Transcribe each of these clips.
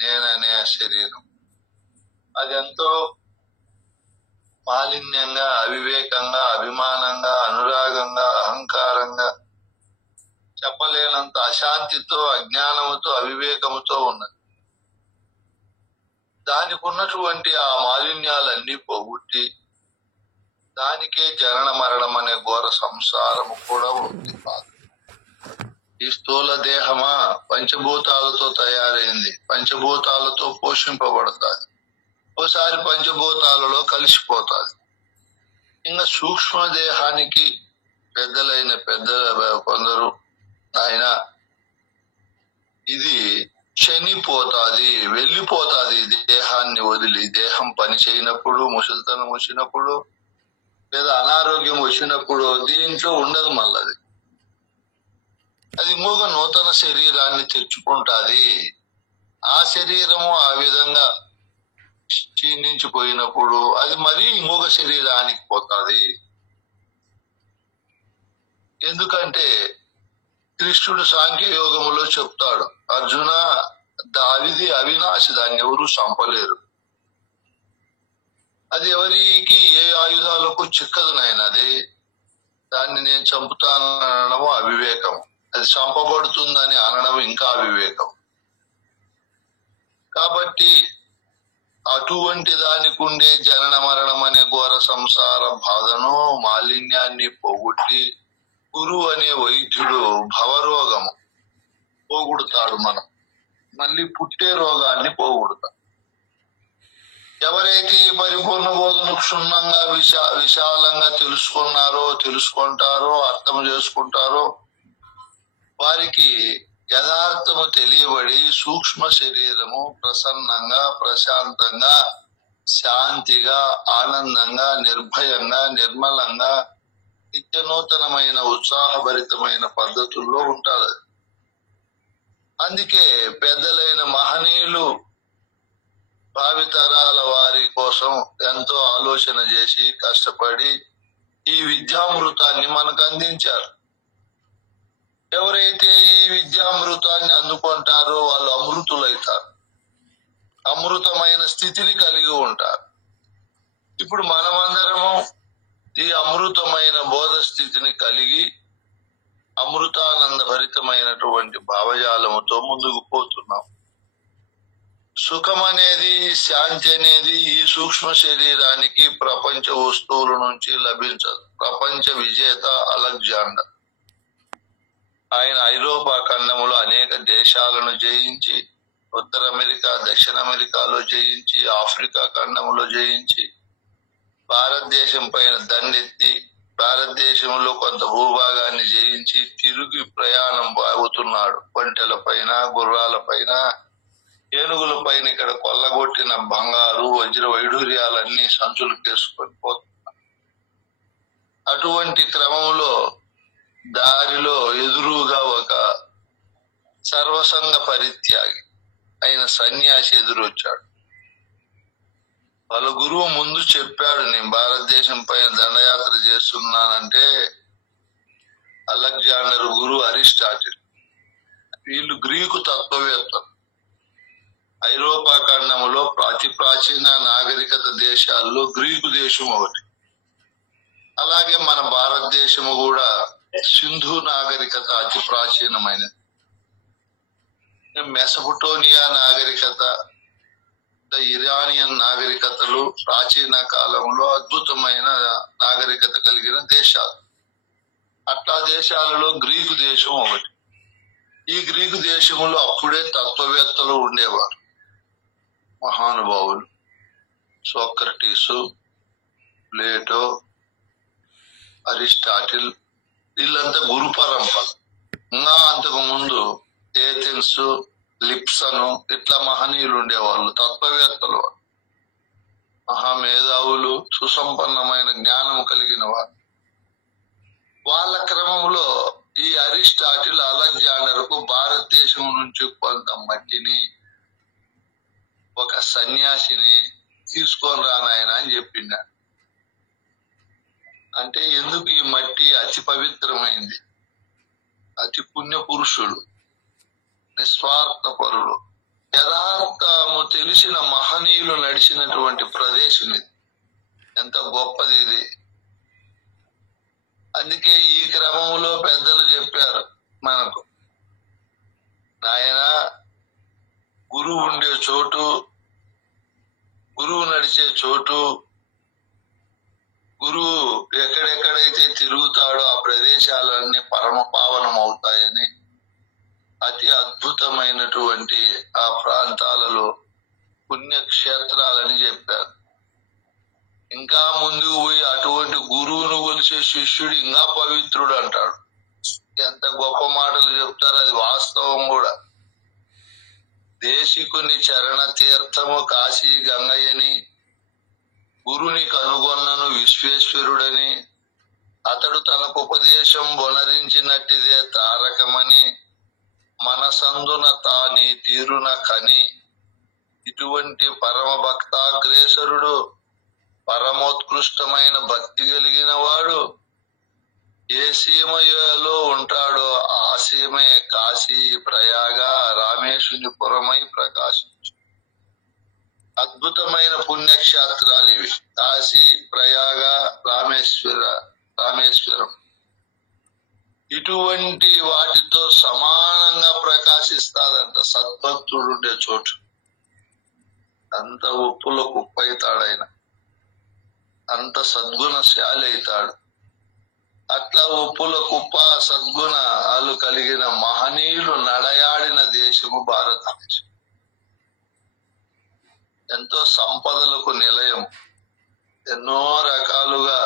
నేననే ఆ శరీరం అదెంతో మాలిన్యంగా, అవివేకంగా, అభిమానంగా, అనురాగంగా, అహంకారంగా, చెప్పలేనంత అశాంతితో, అజ్ఞానముతో, అవివేకముతో ఉన్నది. దానికి ఉన్నటువంటి ఆ మాలిన్యాలన్నీ పోగొట్టి దానికే జనన మరణం అనే ఘోర సంసారము కూడా ఉంది. ఈ స్థూల దేహమా పంచభూతాలతో తయారైంది, పంచభూతాలతో పోషింపబడుతుంది. ఓసారి పంచభూతాలలో కలిసిపోతుంది. ఇంకా సూక్ష్మ దేహానికి పెద్దలైన కొందరు ఆయన ఇది చనిపోతాది, వెళ్ళిపోతాది. ఇది దేహాన్ని వదిలి, దేహం పని చేయనప్పుడు, ముసలితనం వచ్చినప్పుడు లేదా అనారోగ్యం వచ్చినప్పుడు దీంట్లో ఉండదు. మళ్ళది అది ఇంకొక నూతన శరీరాన్ని తెచ్చుకుంటాది. ఆ శరీరము ఆ విధంగా క్షీణించిపోయినప్పుడు అది మరీ ఇంకొక శరీరానికి పోతాది. ఎందుకంటే కృష్ణుడు సాంఖ్యయోగములో చెప్తాడు, అర్జున దావిది అవినాశి, దాన్ని ఎవరు చంపలేరు. అది ఎవరికి ఏ ఆయుధాలకు చిక్కదు నాయన. అది దాన్ని నేను చంపుతాననడము అవివేకం, అది చంపబడుతుందని అనడం ఇంకా అవివేకం. కాబట్టి అటువంటి దానికి ఉండే జనన మరణం అనే ఘోర సంసార బాధను, మాలిన్యాన్ని పోగొట్టి గురువు అనే వైద్యుడు భవరోగము పోగొడతాడు. మనం మళ్ళీ పుట్టే రోగాన్ని పోగొడతాం. ఎవరైతే ఈ పరిపూర్ణ బోధను క్షుణ్ణంగా విశాలంగా తెలుసుకుంటారో, అర్థం చేసుకుంటారో, వారికి యథార్థము తెలియబడి సూక్ష్మ శరీరము ప్రసన్నంగా, ప్రశాంతంగా, శాంతిగా, ఆనందంగా, నిర్భయంగా, నిర్మలంగా, నిత్య నూతనమైన ఉత్సాహభరితమైన పద్ధతుల్లో ఉంటారు. అందుకే పెద్దలైన మహనీయులు భావితరాల వారి కోసం ఎంతో ఆలోచన చేసి కష్టపడి ఈ విద్యామృతాన్ని మనకు అందించారు. ఎవరైతే ఈ విద్యామృతాన్ని అందుకుంటారో వాళ్ళు అమృతులైతారు, అమృతమైన స్థితిని కలిగి ఉంటారు. ఇప్పుడు మనమందరము ఈ అమృతమైన బోధ స్థితిని కలిగి అమృతానంద భరితమైనటువంటి భావజాలముతో ముందుకు పోతున్నాం. సుఖం అనేది, శాంతి అనేది ఈ సూక్ష్మ శరీరానికి ప్రపంచ వస్తువుల నుంచి లభించదు. ప్రపంచ విజేత అలెగ్జాండర్ ఆయన ఐరోపా ఖండములో అనేక దేశాలను జయించి, ఉత్తర అమెరికా, దక్షిణ అమెరికాలో జయించి, ఆఫ్రికా ఖండములో జయించి, భారతదేశం పైన దండెత్తి భారతదేశంలో కొంత భూభాగాన్ని జయించి తిరిగి ప్రయాణం బాగుతున్నాడు. ఒంటెల పైన, గుర్రాల పైన, ఏనుగుల పైన ఇక్కడ కొల్లగొట్టిన బంగారు, వజ్ర వైఢూర్యాలన్నీ సంచులు చేసుకొని పోతున్నారు. అటువంటి క్రమంలో దారిలో ఎదురుగా ఒక సర్వసంగ పరిత్యాగి అయిన సన్యాసి ఎదురొచ్చాడు. వాళ్ళ గురువు ముందు చెప్పాడు, నేను భారతదేశం పైన దండయాత్ర చేస్తున్నానంటే అలెగ్జాండర్ గురువు అరిస్టాటిల్, వీళ్ళు గ్రీకు తత్వవేత్తలు. ఐరోపా ఖండంలో అతి ప్రాచీన నాగరికత దేశాల్లో గ్రీకు దేశం ఒకటి. అలాగే మన భారతదేశము కూడా సింధు నాగరికత అతి ప్రాచీనమైనది. మెసపటోనియా నాగరికత, ఇరానియన్ నాగరికతలు ప్రాచీన కాలంలో అద్భుతమైన నాగరికత కలిగిన దేశాలు. అట్లా దేశాలలో గ్రీకు దేశం ఒకటి. ఈ గ్రీకు దేశంలో అప్పుడే తత్వవేత్తలు ఉండేవారు, మహానుభావులు. సోక్రటీసు, ప్లేటో, అరిస్టాటిల్, వీళ్ళంతా గురు పరంపర. ఇంకా అంతకు ముందు ఏథెన్స్, లిప్సను, ఇట్లా మహనీయులు ఉండేవాళ్ళు, తత్వవేత్తలు, మహామేధావులు, సుసంపన్నమైన జ్ఞానం కలిగిన వారు. వాళ్ళ క్రమంలో ఈ అరిస్టాటిల్ అలెగ్జాండర్ కు భారతదేశం నుంచి కొంత మట్టిని, ఒక సన్యాసిని తీసుకొని రానాయన అని చెప్పిండా. అంటే ఎందుకు ఈ మట్టి అతి పవిత్రమైంది, అతి పుణ్య పురుషులు, నిస్వార్థ పరులు, యథార్థ తెలిసిన మహనీయులు నడిచినటువంటి ప్రదేశం ఇది. ఎంత గొప్పది ఇది. అందుకే ఈ క్రమంలో పెద్దలు చెప్పారు మనకు, నాయన గురువు ఉండే చోటు, గురువు నడిచే చోటు, గురువు ఎక్కడెక్కడైతే తిరుగుతాడో ఆ ప్రదేశాలన్నీ పరమ పావనం అవుతాయని, అతి అద్భుతమైనటువంటి ఆ ప్రాంతాలలో పుణ్యక్షేత్రాలని చెప్పారు. ఇంకా ముందుకు పోయి అటువంటి గురువును కొలిసే శిష్యుడు ఇంకా పవిత్రుడు అంటాడు. ఎంత గొప్ప మాటలు చెప్తారు, అది వాస్తవం కూడా. దేశికుని చరణ తీర్థము కాశీ గంగయ్యని, గురుని కనుగొన్నను విశ్వేశ్వరుడని, అతడు తనకు ఉపదేశం బొనరించినట్టిదే తారకమని, మనసందున తాని తీరున కని, ఇటువంటి పరమ భక్తాగ్రేసరుడు, పరమోత్కృష్టమైన భక్తి కలిగిన వాడు ఏ సీమలో ఉంటాడో ఆ సీమే కాశీ ప్రయాగ రామేశుని పురమై ప్రకాశించు. అద్భుతమైన పుణ్యక్షేత్రాలు ఇవి. కాశీ, ప్రయాగ, రామేశ్వరం ఇటువంటి వాటితో సమానంగా ప్రకాశిస్తాదంట సద్భక్తుడు ఉండే చోటు. అంత ఉప్పులో కుప్పైతాడు ఆయన, అంత సద్గుణశాలి అవుతాడు. అట్లా ఉప్పుల కుప్ప సద్గుణాలు కలిగిన మహనీయులు నడయాడిన దేశము భారతదేశం. ఎంతో సంపదలకు నిలయం, ఎన్నో రకాలుగా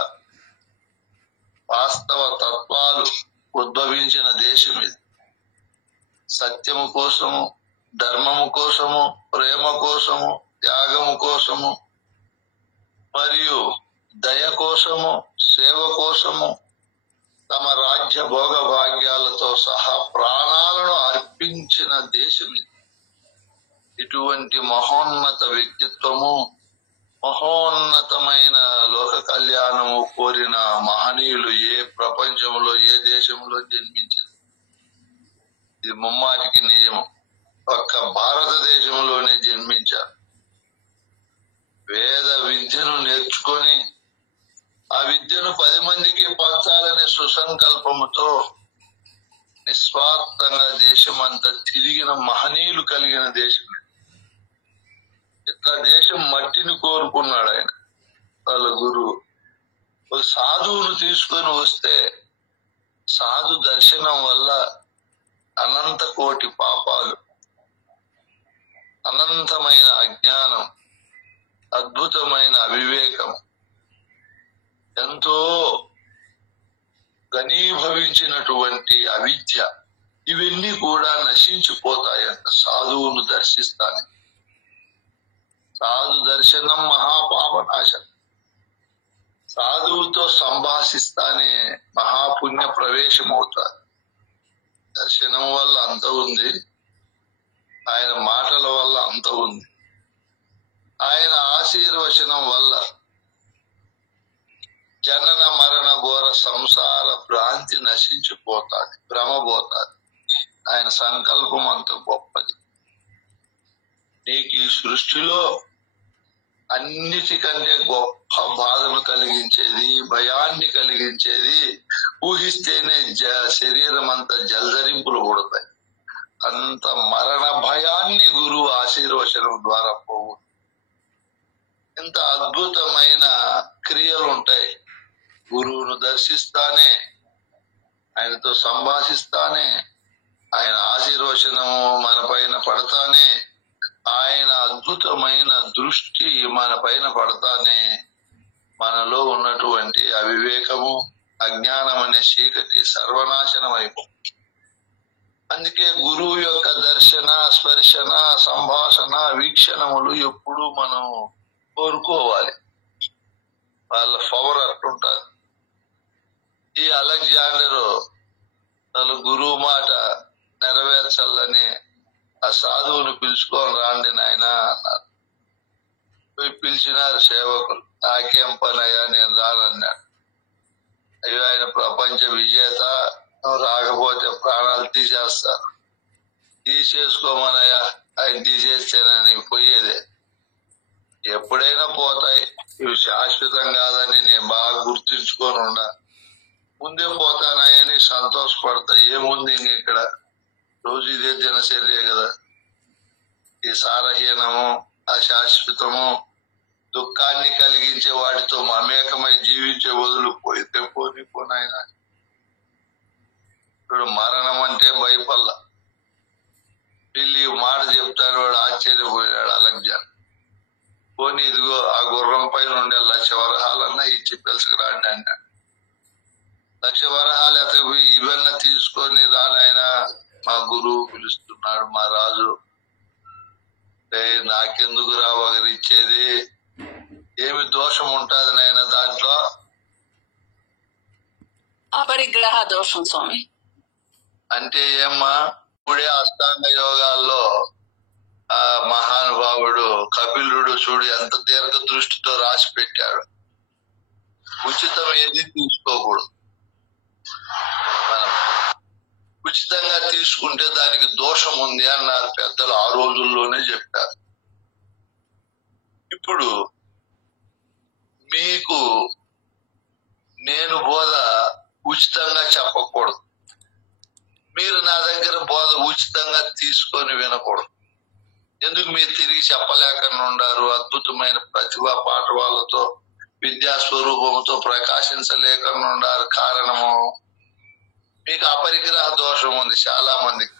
వాస్తవ తత్వాలు ఉద్భవించిన దేశం ఇది. సత్యము కోసము, ధర్మము కోసము, ప్రేమ కోసము, త్యాగము కోసము, మరియు దయ కోసము, సేవ కోసము తమ రాజ్య భోగ భాగ్యాలతో సహా ప్రాణాలను అర్పించిన దేశం ఇది. ఇటువంటి మహోన్నత వ్యక్తిత్వము, మహోన్నతమైన లోక కళ్యాణము కోరిన మహనీయులు ఏ ప్రపంచంలో ఏ దేశంలో జన్మించారు. ఇది ముమ్మాటికి నిజము. ఒక్క భారతదేశంలోనే జన్మించారు. వేద విద్యను నేర్చుకొని ఆ విద్యను 10 మందికి పంచాలనే సుసంకల్పముతో నిస్వార్థంగా దేశమంతా తిరిగిన మహనీయులు కలిగిన దేశం. ఇట్లా దేశం మట్టిని కోరుకున్నాడు ఆయన. వాళ్ళ గురువు ఒక సాధువును తీసుకొని వస్తే సాధు దర్శనం వల్ల అనంత కోటి పాపాలు, అనంతమైన అజ్ఞానం, అద్భుతమైన అవివేకం, ఎంతో ఘనీభవించినటువంటి అవిద్య, ఇవన్నీ కూడా నశించిపోతాయంట సాధువును దర్శిస్తానే. సాధు దర్శనం మహాపాపనాశనం. సాధువుతో సంభాషిస్తానే మహాపుణ్య ప్రవేశం అవుతారు. దర్శనం వల్ల అంత ఉంది, ఆయన మాటల వల్ల అంత ఉంది, ఆయన ఆశీర్వచనం వల్ల జనన మరణ ఘోర సంసార భ్రాంతి నశించిపోతాది, భ్రమపోతాది. ఆయన సంకల్పం అంత గొప్పది. నీకు ఈ సృష్టిలో అన్నిటికంటే గొప్ప బాధను కలిగించేది, భయాన్ని కలిగించేది, ఊహిస్తేనే శరీరం అంతా జల్దరింపులు పుడతాయి. అంత మరణ భయాన్ని గురువు ఆశీర్వచనం ద్వారా పోవు. ఇంత అద్భుతమైన క్రియలు ఉంటాయి. గురువును దర్శిస్తానే, ఆయనతో సంభాషిస్తానే, ఆయన ఆశీర్వచనము మన పైన పడతానే, ఆయన అద్భుతమైన దృష్టి మన పైన పడతానే మనలో ఉన్నటువంటి అవివేకము, అజ్ఞానం అనే చీకటి సర్వనాశనం అయిపోతుంది. అందుకే గురువు యొక్క దర్శన, స్పర్శన, సంభాషణ, వీక్షణములు ఎప్పుడు మనం కోరుకోవాలి. వాళ్ళ పవర్ అట్లుంటారు. ఈ అలెగ్జాండరు తన గురువు మాట నెరవేర్చాలని ఆ సాధువును పిలుచుకొని రాండి నాయన అన్నారు. పోయి పిలిచినారు సేవకులు. నాకేం పనయ్యా, నేను రానన్నాడు. అయ్యో ఆయన ప్రపంచ విజేత, నువ్వు రాకపోతే ప్రాణాలు తీసేస్తారు. తీసేసుకోమనయ్యా, ఆయన తీసేస్తేనే నీకు పోయేదే. ఎప్పుడైనా పోతాయి, ఇవి శాశ్వతం కాదని నేను బాగా గుర్తుంచుకొని ఉండా. ముందే పోతానాయని సంతోషపడతా. ఏముంది ఇంక ఇక్కడ, రోజు ఇదే దినచర్య కదా. ఈ సారహీనము, అశాశ్వతము, దుఃఖాన్ని కలిగించే వాటితో మమేకమై జీవించే బదులు పోయితే పోనాయన. ఇప్పుడు మరణం అంటే భయపల్లా. వీళ్ళు ఈ మాట చెప్తారు, వాడు ఆశ్చర్యపోయాడు అలెగ్జాండర్. పోనీ ఇదిగో ఆ గుర్రం పైన ఉండే 1,00,000 వరహాలన్నా ఇచ్చి పిలుచుకురాండి అన్నాడు. 1,00,000 వరహాలు ఎతకపోయి ఇవన్నీ తీసుకొని రానాయన, మా గురువు పిలుస్తున్నాడు, మా రాజు, నాకెందుకు రా ఒకరు ఇచ్చేది, ఏమి దోషం ఉంటుంది నాయన దాంట్లో? అపరిగ్రహ దోషం స్వామి. అంటే ఏమ్మా, ఇప్పుడే అష్టాంగ యోగాల్లో ఆ మహానుభావుడు కపిలుడు చూడు ఎంత దీర్ఘ దృష్టితో రాసి పెట్టాడు. ఉచితం ఏది తీసుకోకూడదు. మనం ఉచితంగా తీసుకుంటే దానికి దోషం ఉంది అన్నారు పెద్దలు, ఆ రోజుల్లోనే చెప్పారు. ఇప్పుడు మీకు నేను బోధ ఉచితంగా చెప్పకూడదు, మీరు నా దగ్గర బోధ ఉచితంగా తీసుకొని వినకూడదు. ఎందుకు మీరు తిరిగి చెప్పలేకుండా ఉండారు? అద్భుతమైన ప్రతిభా పాఠవాలతో, విద్యా స్వరూపంతో ప్రకాశించలేకుండా ఉండారు. కారణము, మీకు అపరిగ్రహ దోషం ఉంది చాలా మందికి.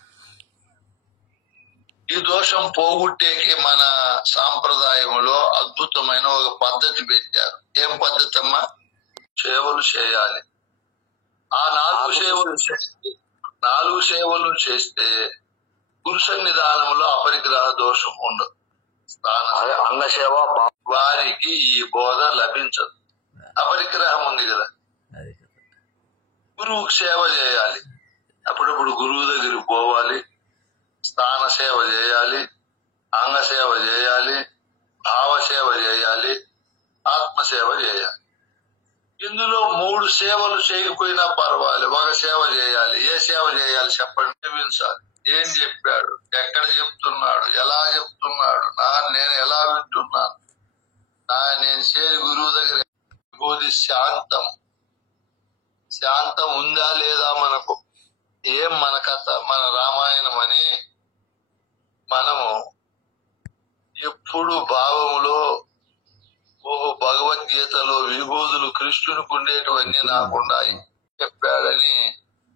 ఈ దోషం పోగొట్టేకి మన సాంప్రదాయంలో అద్భుతమైన ఒక పద్ధతి పెట్టారు. ఏం పద్ధతి అమ్మా? సేవలు చేయాలి. ఆ 4 సేవలు చేస్తే గురు సన్నిధానంలో అపరిగ్రహ దోషం ఉండదు. అంగసేవ వారికి ఈ బోధ లభించదు. అపరిగ్రహం ఉంది కదా. గురువుకు సేవ చేయాలి, అప్పుడప్పుడు గురువు దగ్గరికి పోవాలి, స్థాన సేవ చేయాలి, అంగసేవ చేయాలి, భావసేవ చేయాలి, ఆత్మసేవ చేయాలి. ఇందులో 3 సేవలు చేయకపోయినా పర్వాలేదు, ఒక సేవ చేయాలి. ఏ సేవ చేయాలి చెప్పండి, జీవించాలి. ఏం చెప్పాడు, ఎక్కడ చెప్తున్నాడు, ఎలా చెప్తున్నాడు, నేను ఎలా వింటున్నాను, నేను చేరి గురువు దగ్గర శాంతం ఉందా లేదా మనకు? ఏం మన కథ, మన రామాయణం అని మనము ఎప్పుడు భావములో, ఓహో భగవద్గీతలో విభూతులు కృష్ణునికి ఉండేటివన్నీ నాకుండాయి చెప్పాడని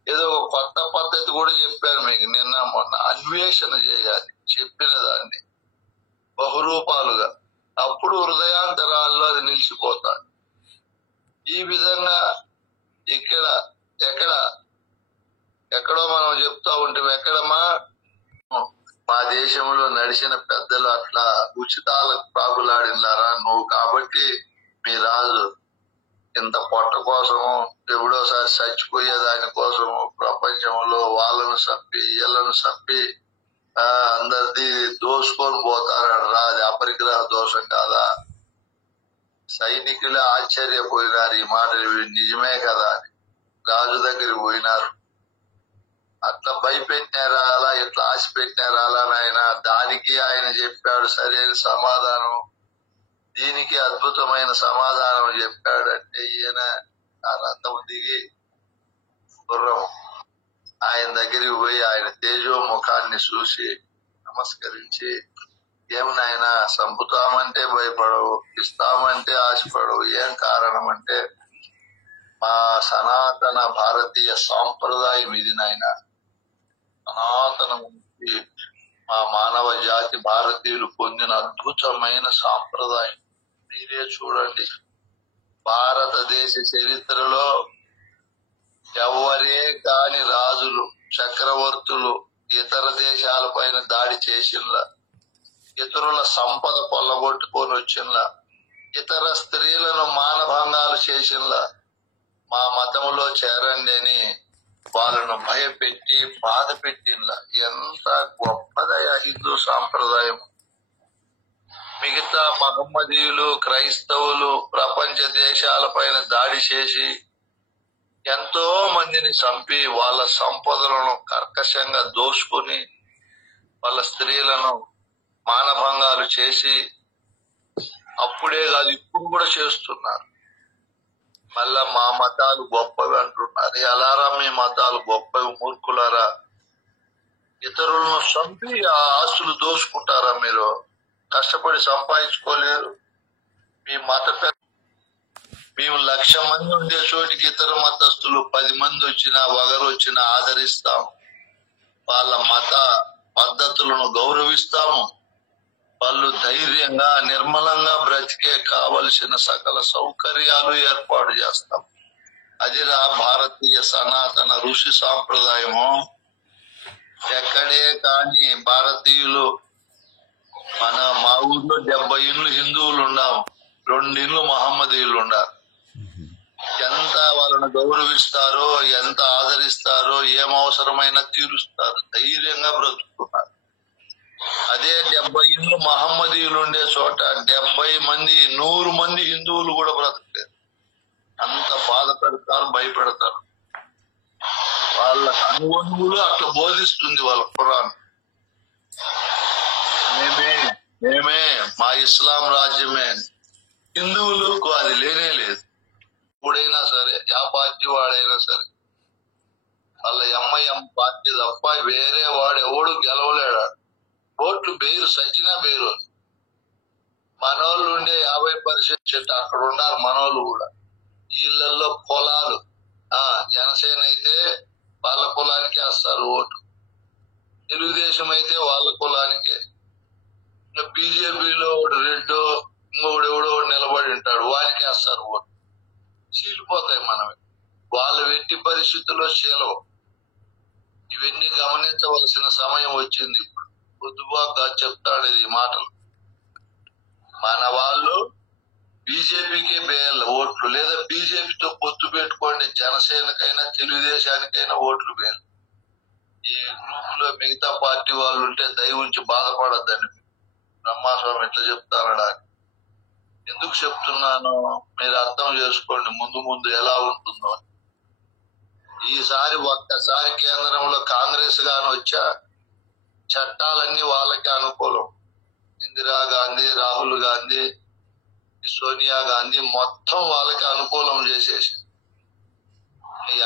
ఏదో ఒక కొత్త పద్ధతి కూడా చెప్పారు మీకు నిన్న మొన్న. అన్వేషణ చేయాలి చెప్పిన దాన్ని బహురూపాలుగా, అప్పుడు హృదయాంతరాల్లో అది నిలిచిపోతాడు. ఈ విధంగా ఎక్కడో మనం చెప్తా ఉంటాం. ఎక్కడమ్మా, మా దేశంలో నడిచిన పెద్దలు అట్లా ఉచితాలకు ప్రాకులాడినారా నువ్వు, కాబట్టి మీ రాజు ఇంత పొట్ట కోసము, ఎప్పుడోసారి చచ్చిపోయే దాని కోసము ప్రపంచంలో వాళ్ళను చంపి వీళ్ళను చంపి అందరిది దోసుకొని పోతాడు రాజు. అపరిగ్రహ దోషం కాదా? సైనికులే ఆశ్చర్యపోయినారు ఈ మాటలు, నిజమే కదా అని రాజు దగ్గరికి పోయినారు. అట్లా భయపెట్టినారా అలా, ఇట్లా ఆశ పెట్టినారా అలా నాయన? దానికి ఆయన చెప్పాడు సరైన సమాధానం, దీనికి అద్భుతమైన సమాధానం చెప్పాడంటే ఈయన ఆ రథం దిగి గుర్రం ఆయన దగ్గరికి పోయి ఆయన తేజోముఖాన్ని చూసి నమస్కరించి, ఏమనాయన చంపుతామంటే భయపడవు, ఇస్తామంటే ఆశపడవు, ఏం కారణం అంటే మా సనాతన భారతీయ సాంప్రదాయం ఇది నాయన. సనాతనం మా మానవ జాతి భారతీయులు పొందిన అద్భుతమైన సాంప్రదాయం. మీరే చూడండి, భారతదేశ చరిత్రలో ఎవరే కాని రాజులు, చక్రవర్తులు ఇతర దేశాలపైన దాడి చేసినలా, ఇతరుల సంపద కొల్లగొట్టుకొని వచ్చినలా, ఇతర స్త్రీలను మానభంగాలు చేసినలా మా మతంలో చేరండి అని వాళ్ళను భయపెట్టి బాధ పెట్టినలా. ఎంత గొప్పదయ హిందూ సాంప్రదాయం. మిగతా మహమ్మదీయులు, క్రైస్తవులు ప్రపంచ దేశాలపైన దాడి చేసి ఎంతో మందిని చంపి వాళ్ళ సంపదలను కర్కశంగా దోచుకుని వాళ్ళ స్త్రీలను మానభంగాలు చేసి అప్పుడే కాదు ఇప్పుడు కూడా చేస్తున్నారు. మళ్ళా మా మతాలు గొప్పవి అంటున్నారు. ఎలారా మీ మతాలు గొప్పవి మూర్ఖులారా? ఇతరులను చంపి ఆ ఆస్తులు దోచుకుంటారా? మీరు కష్టపడి సంపాదించుకోలేరు. మీ మత మేము 1,00,000 మంది ఉండే చోటికి ఇతర మతస్థులు 10 మంది వచ్చినా వగరు వచ్చినా ఆదరిస్తాం. వాళ్ళ మత పద్ధతులను గౌరవిస్తాము. వాళ్ళు ధైర్యంగా నిర్మలంగా బ్రతికే కావలసిన సకల సౌకర్యాలు ఏర్పాటు చేస్తాం. అదిరా భారతీయ సనాతన ఋషి సాంప్రదాయము. ఎక్కడే కాని భారతీయులు మా ఊర్లో 70 ఇండ్లు హిందువులు ఉన్నాం, 2 ఇండ్లు మహమ్మదీయులు ఉన్నారు. ఎంత వాళ్ళను గౌరవిస్తారో, ఎంత ఆదరిస్తారో, ఏం అవసరమైనా తీరుస్తారు, ధైర్యంగా బ్రతుకుతున్నారు. అదే 70 ఇండ్లు మహమ్మదీయులు ఉండే చోట 70 మంది 100 మంది హిందువులు కూడా బ్రతకలేదు. అంత బాధ పెడతారు, భయపెడతారు. వాళ్ళ అనువనువులు అట్లా బోధిస్తుంది వాళ్ళ ఖురాన్. మేమే మా ఇస్లాం రాజ్యమే. హిందువులకు అది లేనే లేదు. ఎప్పుడైనా సరే ఆ పార్టీ వాడైనా సరే వాళ్ళ ఎంఐఎం పార్టీ తప్ప వేరే వాడు ఎవడు గెలవలేడు. ఓట్లు బేరు, సచ్చినా బేరు. మనోళ్ళు ఉండే 50% అక్కడ ఉన్నారు. మనోళ్ళు కూడా వీళ్ళల్లో పొలాలు. జనసేన అయితే వాళ్ళ కులానికి వేస్తారు ఓటు, తెలుగుదేశం అయితే వాళ్ళ కులానికే. బీజేపీలో ఒకడు రెడ్డో ఇంకొకడు ఎవడో నిలబడి ఉంటాడు, వానికి వేస్తారు ఓటు. చీలిపోతాయి మనవి. వాళ్ళు ఎట్టి పరిస్థితుల్లో చీలవు. ఇవన్నీ గమనించవలసిన సమయం వచ్చింది. పొద్దుబాగా చెప్తాడు ఈ మాటలు. మన వాళ్ళు బీజేపీకి వేయాలి ఓట్లు, లేదా బీజేపీతో పొత్తు పెట్టుకోండి. జనసేనకైనా తెలుగుదేశానికైనా ఓట్లు వేయాలి. ఈ గ్రూప్ లో మిగతా పార్టీ వాళ్ళు ఉంటే దయ ఉంచి బాధపడద్దండి. బ్రహ్మస్వామి ఇట్లా చెప్తానడా? ఎందుకు చెప్తున్నాను మీరు అర్థం చేసుకోండి, ముందు ముందు ఎలా ఉంటుందో. ఈసారి ఒక్కసారి కేంద్రంలో కాంగ్రెస్ గాని వచ్చా చట్టాలన్నీ వాళ్ళకి అనుకూలం. ఇందిరా గాంధీ, రాహుల్ గాంధీ, సోనియా గాంధీ మొత్తం వాళ్ళకి అనుకూలం చేసేసి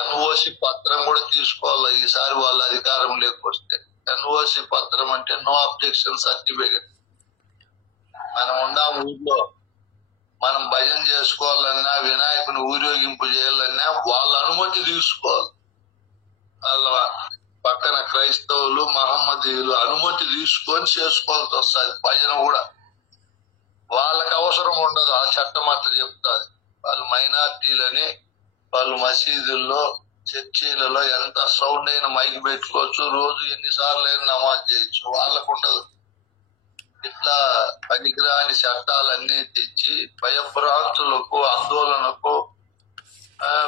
ఎన్ఓసి పత్రం కూడా తీసుకోవాలి ఈసారి వాళ్ళ అధికారం లేకొస్తే. ఎన్ఓసి పత్రం అంటే నో అబ్జెక్షన్ సర్టిఫికెట్. మనం ఉన్న ఊర్లో మనం భజన చేసుకోవాలన్నా, వినాయకుని ఊరేగింపు చేయాలన్నా వాళ్ళ అనుమతి తీసుకోవాలి. వాళ్ళ పక్కన క్రైస్తవులు, మహమ్మదీయులు అనుమతి తీసుకొని చేసుకోవాల్సి వస్తుంది. భజన కూడా వాళ్ళకి అవసరం ఉండదు. ఆ చట్టం అట్లా చెప్తాది. వాళ్ళు మైనార్టీలని వాళ్ళు మసీదుల్లో, చర్చీలలో ఎంత సౌండ్ అయినా మైక్ పెట్టుకోవచ్చు, రోజు ఎన్నిసార్లు అయినా నమాజ్ చేయొచ్చు. వాళ్ళకు ఉండదు. ఇట్లా పనికిరాని చట్టాలన్నీ తెచ్చి భయభ్రాంతులకు, ఆందోళనకు,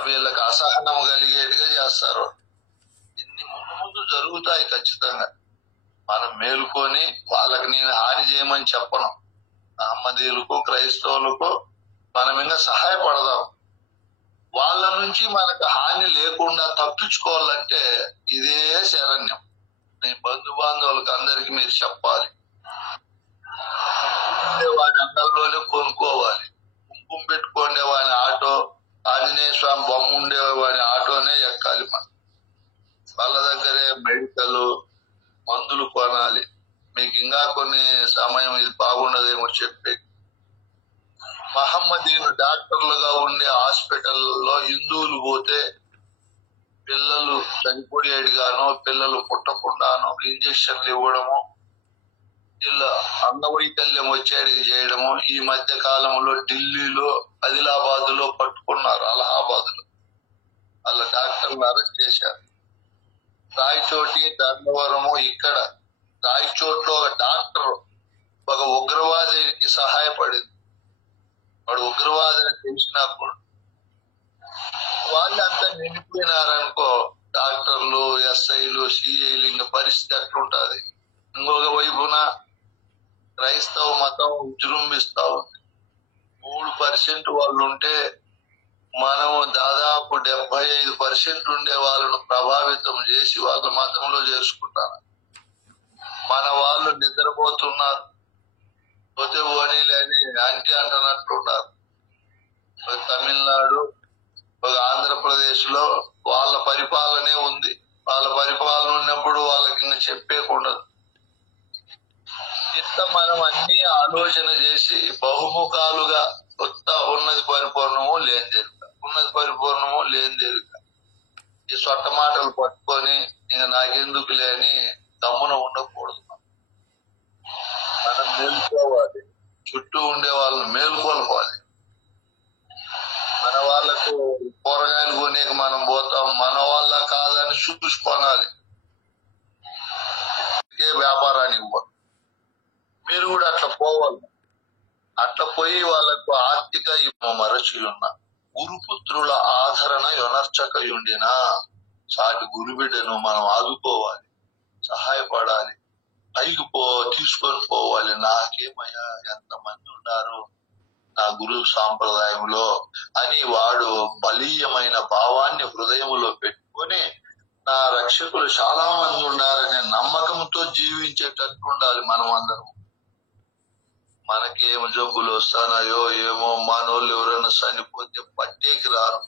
వీళ్ళకి అసహనం కలిగేట్టుగా చేస్తారు. ఇన్ని ముందు జరుగుతాయి ఖచ్చితంగా. మనం మేలుకొని వాళ్ళకి నేను హాని చేయమని చెప్పను. మహమ్మదీయులకు, క్రైస్తవులకు మనం ఇంకా సహాయపడదాం. వాళ్ళ నుంచి మనకు హాని లేకుండా తప్పించుకోవాలంటే ఇదే శరణ్యం. మీ బంధుబాంధవులకు అందరికి మీరు చెప్పాలి. వాడి అంగంలోనే కొనుక్కోవాలి. కుంకుమ పెట్టుకునే వాడి ఆటో, ఆంజనేయ స్వామి బొమ్మ ఉండేవాడి ఆటోనే ఎక్కాలి. మనం వాళ్ళ దగ్గరే మెడికల్ మందులు కొనాలి. మీకు ఇంకా కొన్ని సమయం ఇది బాగుండదేమో చెప్పి. మహమ్మదీయులు డాక్టర్లుగా ఉండే హాస్పిటల్లో హిందువులు పోతే పిల్లలు చనిపోయేడుగానో, పిల్లలు పుట్టకుండానో ఇంజక్షన్లు ఇవ్వడము, ఇలా అంగవైకల్యం వచ్చేది చేయడము. ఈ మధ్య కాలంలో ఢిల్లీలో, ఆదిలాబాద్ లో పట్టుకున్నారు. అలహాబాద్ లో వాళ్ళ డాక్టర్లు అరెస్ట్ చేశారు. రాయచోటి, ధర్మవరము, ఇక్కడ రాయచోట్లో ఒక డాక్టర్ ఒక ఉగ్రవాదికి సహాయపడింది. వాడు ఉగ్రవాదని తెలిసినప్పుడు వాళ్ళంతా నిండిపోయినారనుకో, డాక్టర్లు, ఎస్ఐలు, సిఐలు, ఇంకా పరిస్థితి ఎట్లుంటది. ఇంకొక వైపున క్రైస్తవ మతం విజృంభిస్తా ఉంది. 3% వాళ్ళు ఉంటే మనం దాదాపు 75% ఉండే వాళ్ళను ప్రభావితం చేసి వాళ్ళ మతంలో చేసుకుంటారు. మన వాళ్ళు నిద్రపోతున్నారు. పోతే ఓనీలేని ఆంటీ అంటున్నట్లున్నారు. ఒక తమిళనాడు, ఒక ఆంధ్రప్రదేశ్ లో వాళ్ళ పరిపాలనే ఉంది. వాళ్ళ పరిపాలన ఉన్నప్పుడు వాళ్ళకి ఇంకా చెప్పేకుండదు. ఇట్లా మనం అన్ని ఆలోచన చేసి బహుముఖాలుగా కొత్త ఉన్నది పరిపూర్ణము లేని జరుగుతా, ఉన్నది పరిపూర్ణము లేని జరుగుతా. ఈ సొట్ట మాటలు పట్టుకొని ఇంకా నాకెందుకు లేని దమ్మున ఉండకూడదు. మనం మేలుకోవాలి, చుట్టూ ఉండే వాళ్ళని మేలుకోవాలి. మన వాళ్ళకు కూరగాయలు కొనేకి మనం పోతాం, మన వాళ్ళ కాదని చూసుకొనాలి. వ్యాపారానికి పోతాం, మీరు కూడా అట్లా పోవాలి. అట్లా పోయి వాళ్ళకు ఆర్థిక మరచులున్న గురుపుత్రుల ఆదరణ యొనర్చకయుండిన సాటి గురుబిడ్డను మనం ఆదుకోవాలి, సహాయపడాలి, పైకి తీసుకొని పోవాలి. నాకేమయ్యా ఎంతమంది ఉన్నారు నా గురు సాంప్రదాయంలో అని వాడు బలీయమైన భావాన్ని హృదయంలో పెట్టుకొని నా రక్షకులు చాలా మంది ఉన్నారనే నమ్మకంతో జీవించేటట్టు ఉండాలి. మనం అందరం మనకేం జబ్బులు వస్తానాయో ఏమో, మనోళ్ళు ఎవరైనా చనిపోతే పట్టేకి రారు.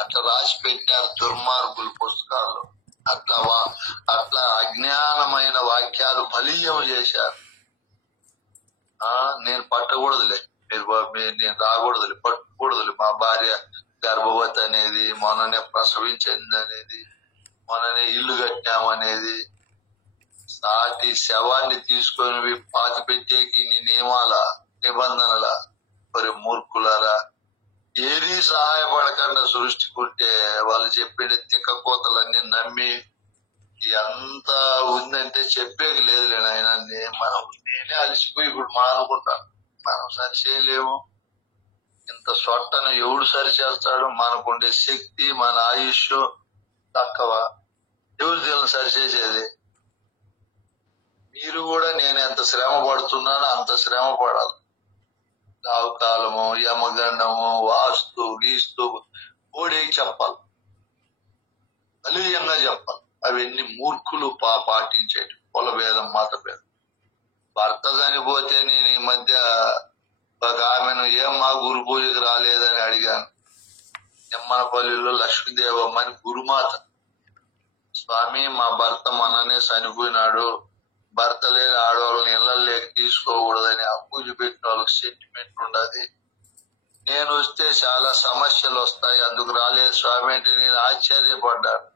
అట్లా రాసి పెట్టినారు దుర్మార్గులు పుస్తకాల్లో. అట్లా అజ్ఞానమైన వాక్యాలు బలీయం చేశారు. నేను పట్టకూడదులే, నేను రాకూడదులే, పట్టకూడదులే. మా భార్య గర్భవతి అనేది, మొన్ననే ప్రసవించింది అనేది, మొన్ననే ఇల్లు కట్టామనేది, సాటి శవాన్ని తీసుకొని పాతి పెట్టేకి నియమాల నిబంధనల మరి మూర్ఖులారా, ఏది సహాయపడకుండా సృష్టికుంటే వాళ్ళు చెప్పే తిక్క కోతలన్నీ నమ్మి ఎంత ఉందంటే చెప్పేది లేదు. ఆయన నేనే అలసిపోయి ఇప్పుడు మానుకుంటాను. మనం సరి చేయలేము. ఇంత సొట్టను ఎవడు సరి చేస్తాడు? మనకుండే శక్తి, మన ఆయుష్ తక్కువ. ఎవరు దీన్ని సరి చేసేది? మీరు కూడా నేను ఎంత శ్రమ పడుతున్నానో అంత శ్రమ పడాలి. రావుకాలము, యమగండము, వాస్తు గీస్తు ఓడే చెప్పాలి, బలీయంగా చెప్పాలి. అవన్నీ మూర్ఖులు పాటించేటి కులభేదం, మత భేదం. భర్త చనిపోతే నేను ఈ మధ్య ఒక ఆమెను మా గురు పూజకు రాలేదని అడిగాను. ఎమ్మనపల్లిలో లక్ష్మీదేవమ్మ అని గురుమాత. స్వామి, మా భర్త మననే చనిపోయినాడు, భర్త లేని ఆడవాళ్ళని ఇళ్లలోకి తీసుకోకూడదని ఆ పూజ పెట్టిన వాళ్ళకి సెంటిమెంట్ ఉండదు. నేను వస్తే చాలా సమస్యలు వస్తాయి, అందుకు రాలేదు స్వామి అంటే నేను ఆశ్చర్యపడ్డాను.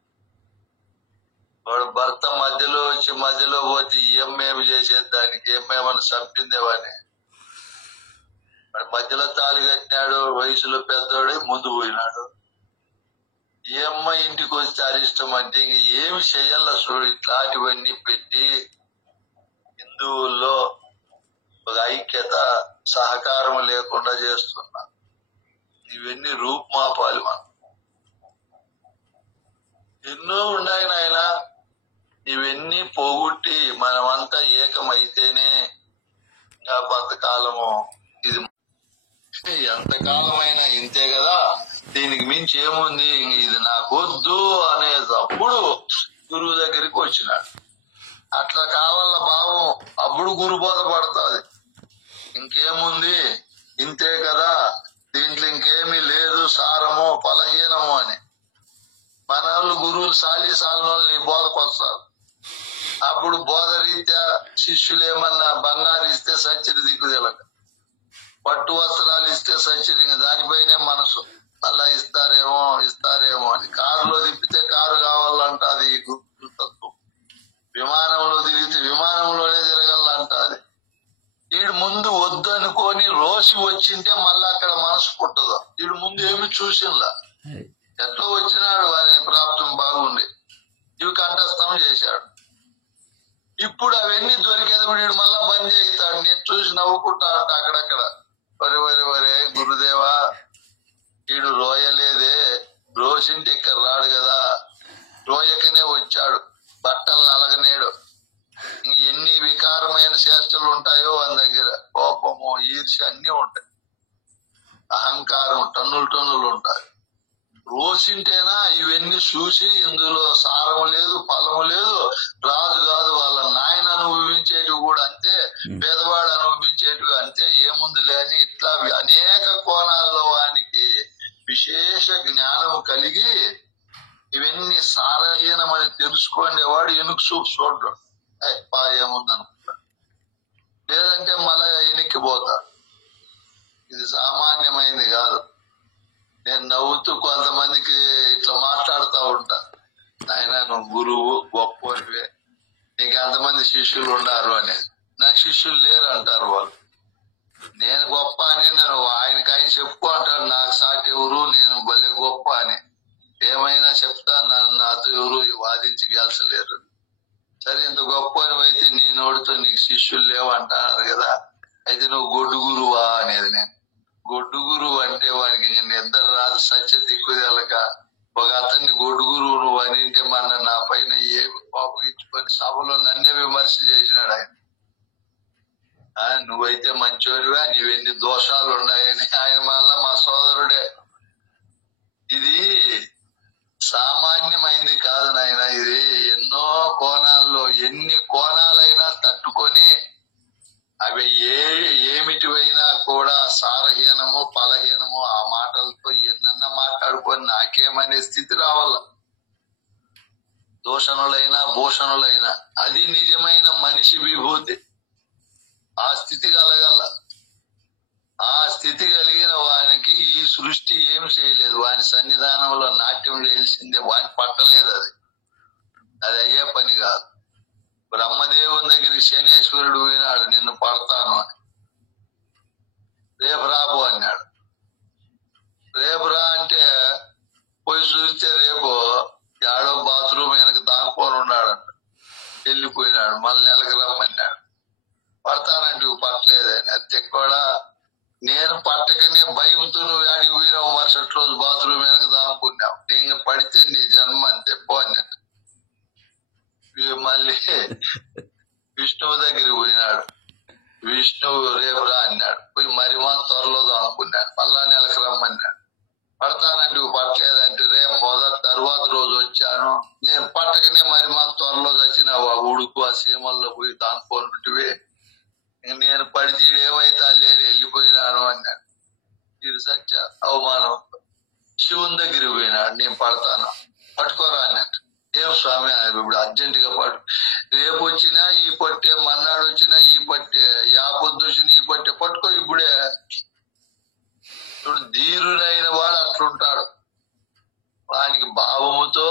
వాడు భర్త మధ్యలో వచ్చి మధ్యలో పోతే ఏమేమి చేసేది, దానికి ఏమేమని చంపిందేవాని. వాడు మధ్యలో తాళి కట్టినాడు, వయసులో పెద్దోడే ముందు పోయినాడు. ఏమ్మ ఇంటికి వచ్చి అరిష్టం అంటే ఇంక ఏమి చెయ్యాల చూడు. ఇట్లాంటివన్నీ పెట్టి హిందువుల్లో ఒక ఐక్యత, సహకారం లేకుండా చేస్తున్నా. ఇవన్నీ రూపుమాపాలి. మనం ఎన్నో ఉన్నాయి నాయన, ఇవన్నీ పోగొట్టి మనమంతా ఏకమైతేనే ఇంకా కొంతకాలము ఇది ఎంతకాలమైనా ఇంతే కదా, దీనికి మించి ఏముంది, ఇది నాకు వద్దు అనేటప్పుడు గురువు దగ్గరికి వచ్చినాడు. అట్లా కావాల భావం, అప్పుడు గురు బోధ పడుతుంది. ఇంకేముంది, ఇంతే కదా, దీంట్లో ఇంకేమీ లేదు, సారము బలహీనము అని. మన వాళ్ళు గురువులు సాలిన నీ బోధకు వస్తారు. అప్పుడు బోధ రీత్యా శిష్యులు ఏమన్నా బంగారు ఇస్తే సచ్చిరి దిక్కుదెలక, పట్టు వస్త్రాలు ఇస్తే సచ్చిరి, దానిపైనే మనసు అలా ఇస్తారేమో అని. కారులో తిప్పితే కారు కావాలంట, అది గురుతత్వం. విమానంలో తిరిగితే విమానంలోనే తిరగాలంట. అది వీడు ముందు వద్దు అనుకొని రోసి వచ్చింటే మళ్ళా అక్కడ మనసు పుట్టదు. వీడు ముందు ఏమి చూసినలా, ఎట్లా వచ్చినాడు, వాని ప్రాప్తం బాగుండి ఇవి కంఠస్థం చేశాడు. ఇప్పుడు అవన్నీ దొరికేది వీడు మళ్ళా బంద్ అవుతాడు. నేను చూసి నవ్వుకుంటా అంట అక్కడక్కడ, వరే గురుదేవా, వీడు రోయలేదే, రోసింటి ఇక్కడ రాడు కదా, రోయకనే వచ్చాడు, బట్టలు నలగనేడు. ఎన్ని వికారమైన చేష్టలు ఉంటాయో వాని దగ్గర, కోపము, ఈర్ష్య అన్ని ఉంటాయి, అహంకారం టన్నులు ఉంటాయి. రోసింటేనా ఇవన్నీ చూసి ఇందులో సారము లేదు, ఫలము లేదు, రాజు కాదు వాళ్ళ నాయన అనుభవించేటివి కూడా అంతే. పేదవాడు అనుభవించేటివి అంతే, ఏముంది లేని ఇట్లా అనేక కోణాల్లో వానికి విశేష జ్ఞానం కలిగి ఇవన్నీ సారహీనమని తెలుసుకునేవాడు ఎనుకు చూపు చూడడు, ఏముంది అనుకుంటాడు. లేదంటే మళ్ళా ఎనిక్కిపోతాడు. ఇది సామాన్యమైంది కాదు. నేను నవ్వుతూ కొంతమందికి ఇట్లా మాట్లాడుతూ ఉంటా, ఆయన నువ్వు గురువు గొప్పవే, నీకు ఎంతమంది శిష్యులు ఉన్నారు అని. నాకు శిష్యులు లేరు అంటారు వాళ్ళు. నేను గొప్ప అని నేను ఆయన చెప్పుకో అంటాడు, నాకు సాటి ఎవరు, నేను భలే గొప్ప అని ఏమైనా చెప్తా, నాతో ఎవరు వాదించి గెలచలేరు. సరే ఇంత గొప్ప అయితే నీ నోటితో నీకు శిష్యులు లేవు అంటున్నారు కదా, అయితే నువ్వు గొడ్డు గురువా అనేది. నేను గొడ్డు గురువు అంటే వానికి నేను ఇద్దరు రాదు సత్య దిక్కుదలక ఒక అతన్ని గొడ్డు గురువు నువ్వు అని అంటే నా పైన ఏ కోపగించుకొని సభలో నన్నే విమర్శ చేసినాడు ఆయన. నువ్వైతే మంచోడివా, నీవెన్ని దోషాలు ఉన్నాయని. ఆయన మళ్ళా మా సోదరుడే. ఇది సామాన్యమైంది కాదు నాయన, ఇది ఎన్నో కోణాల్లో ఎన్ని కోణాలైనా తట్టుకొని అవి ఏమిటివైనా కూడా సారహీనము ఫలహీనము ఆ మాటలతో ఎన్నన్నా మాట్లాడుకొని నాకేమనే స్థితి రావాల. దూషణులైనా భూషణులైనా అది నిజమైన మనిషి విభూతి. ఆ స్థితి కలగల. ఆ స్థితి కలిగిన వానికి ఈ సృష్టి ఏం చేయలేదు. వాని సన్నిధానంలో నాట్యం లేల్సిందే, వాని పట్టలేదు. అది అయ్యే పని కాదు. బ్రహ్మదేవుని దగ్గరికి శనేశ్వరుడు పోయినాడు, నిన్ను పడతాను అని. రేపు రాబో అన్నాడు. రేపు రా అంటే పోయి చూస్తే రేపు ఏడో బాత్రూమ్ వెనక దాక్కొని ఉన్నాడంట. వెళ్ళిపోయినాడు. మళ్ళీ నెలకు రమ్మన్నాడు. పడతానంటే పట్టలేదని. అది కూడా నేను పట్టకనే భయంతో నువ్వు ఆడికి పోయినావు, మరుసటి రోజు బాత్రూమ్ వెనక దాక్కున్నావు, నేను పడితే నీ జన్మ అంతే పో అన్నాడు. మళ్ళీ విష్ణువు దగ్గరికి పోయినాడు. విష్ణువు రేపు రా అన్నాడు. పోయి మరి మా త్వరలో దాక్కున్నాడు. మళ్ళా నెలకు రమ్మన్నాడు. పడతానంటే పట్టలేదంటే రేపు తర్వాత రోజు వచ్చాను, నేను పట్టకనే మరి మా త్వరలో చచ్చినావు, ఆ ఉడుకు ఆ సీమల్లో పోయి దానిపోనుంటివి, నేను పడితే ఏమైతా లేని వెళ్ళిపోయినాను అన్నాడు. ఇది సత్య అవమానం. శివుని దగ్గరికి పోయినాడు. నేను పడతాను, పట్టుకోరా అన్నాడు. ఏం స్వామి ఇప్పుడు అర్జెంట్ గా పట్టు, రేపు వచ్చినా ఈ పట్టే, మన్నాడు వచ్చినా ఈ పట్టే, యా పొద్దు వచ్చినా ఈ పట్టే, పట్టుకో ఇప్పుడే. ఇప్పుడు ధీరునైన వాడు అట్లుంటాడు. వానికి భావముతో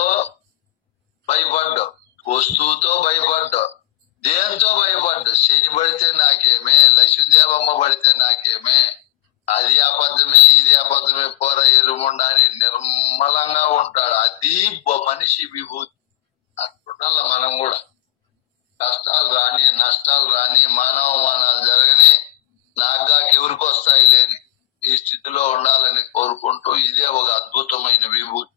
భయపడ్డావు, వస్తువుతో భయపడ్డావు, దేంతో భయపడ్డావు. శని పడితే నాకేమే, లక్ష్మీదేవమ్మ పడితే నాకేమే, అది అబద్ధమే ఇది అబద్ధమే పోర ఎరుముండా అని నిర్మలంగా ఉంటాడు. అది మనిషి విభూతి. అట్లుండాల మనం కూడా. కష్టాలు రాని నష్టాలు రాని మానవమానాలు జరగని నాగాకి ఎవరికి వస్తాయి లేని ఈ స్థితిలో ఉండాలని కోరుకుంటూ ఇదే ఒక అద్భుతమైన విభూతి.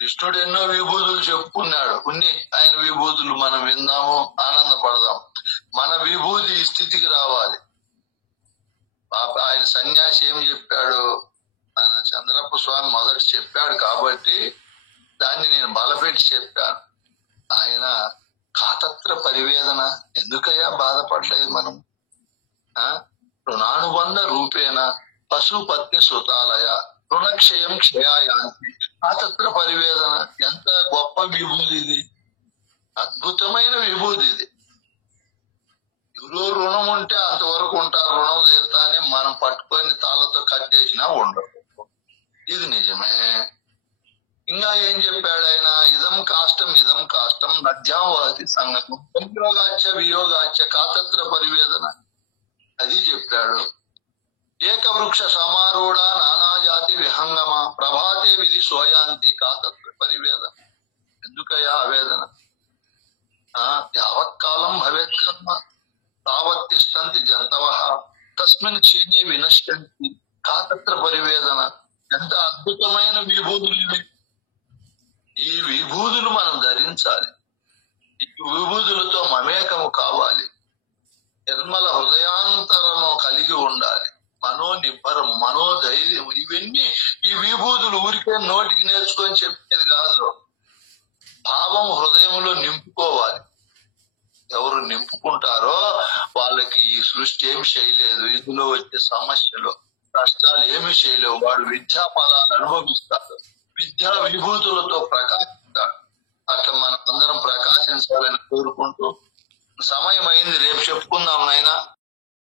కృష్ణుడు ఎన్నో విభూతులు చెప్పుకున్నాడు. ఆయన విభూతులు మనం విందాము, ఆనందపడదాం. మన విభూతి ఈ స్థితికి రావాలి. ఆయన సన్యాసి ఏం చెప్పాడు, ఆయన చంద్రప్ప స్వామి మొదటి చెప్పాడు కాబట్టి దాన్ని నేను బలపెట్టి చెప్పాను. ఆయన కాతత్ర పరివేదన ఎందుకయ్యా బాధపడలేదు మనం? రుణానుబంధ రూపేణ పశుపత్ని సుతాలయ రుణక్షయం క్షయాయాంతి. కాతత్ర పరివేదన ఎంత గొప్ప విభూతి ఇది, అద్భుతమైన విభూతి ఇది. ఎవరో రుణం ఉంటే అంతవరకు ఉంటారు, రుణం తీరుతానే మనం పట్టుకొని తాళ్ళతో కట్టేసినా ఉండరు. ఇది నిజమే. ఇంకా ఏం చెప్పాడు ఆయన? ఇదం కాష్టం నద్యావాది సంగతం సంయోగాచ వియోగాచ కాతత్ర పరివేదన, అది చెప్పాడు. ఏకవృక్ష సమారూఢ నానాజాతి విహంగమ ప్రభాతే విధి సోయాంతి కాతత్ర పరివేదన. ఎందుకయ్యా ఆవేదన? యావత్కాలం భవేత్ కర్మ తావత్తిష్టంతి జంతవః తస్మిన్ క్షీణే వినశ్యంతి కాతత్ర పరివేదన. ఎంత అద్భుతమైన విభూతులు ఇవి. ఈ విభూతులు మనం ధరించాలి. ఈ విభూతులతో మమేకము కావాలి. నిర్మల హృదయాంతరము కలిగి ఉండాలి. మనోనిబ్బరం, మనోధైర్యం, ఇవన్నీ ఈ విభూతులు ఊరికే నోటికి నేర్చుకొని చెప్పేది కాదు. భావం హృదయంలో నింపుకోవాలి. ఎవరు నింపుకుంటారో వాళ్ళకి సృష్టి ఏమి చేయలేదు. ఇందులో వచ్చే సమస్యలు కష్టాలు ఏమి చేయలేవు. వాడు విద్యా ఫలాలు అనుభవిస్తాడు, విద్యా విభూతులతో ప్రకాశిస్తాడు. అట్లా మనం అందరం ప్రకాశించాలని కోరుకుంటూ, సమయం అయింది, రేపు చెప్పుకుందాం నాయనా.